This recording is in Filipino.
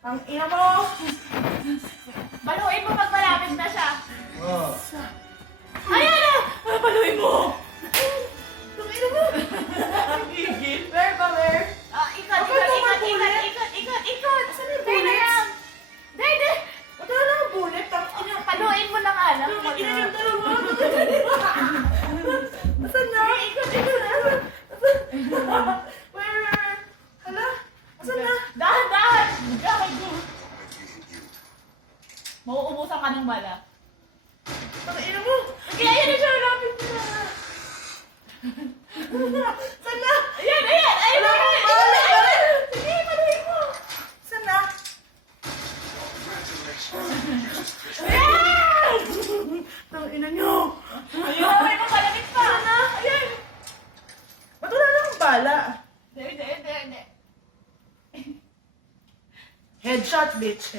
Ang ina mo! Baluin mo pag malapit na siya. Oh. Ayan na! Baluin mo! Ang ina mo! Gigil. Where ba, where? Ikot. Asan yung Kaya na bullets? yan. Dede! Wala na ang bullet. Ang ina. Paluin mo na nga lang. Ang ina yung dalawa. Asan na? Ikot. Where? Hala? Asan na? Dahan! Gago. Mauubusan ka ng bala. Ang ina mo! Kaya yan na siya, lapit mo na. Saan na? Ayan! Sige, paluin mo. Saan na? Ayan! Ang ina nyo! Ayun, may mapalamit pa. Saan na? Ayan. Ba't wala na akong bala? Hindi. Headshot, bitch.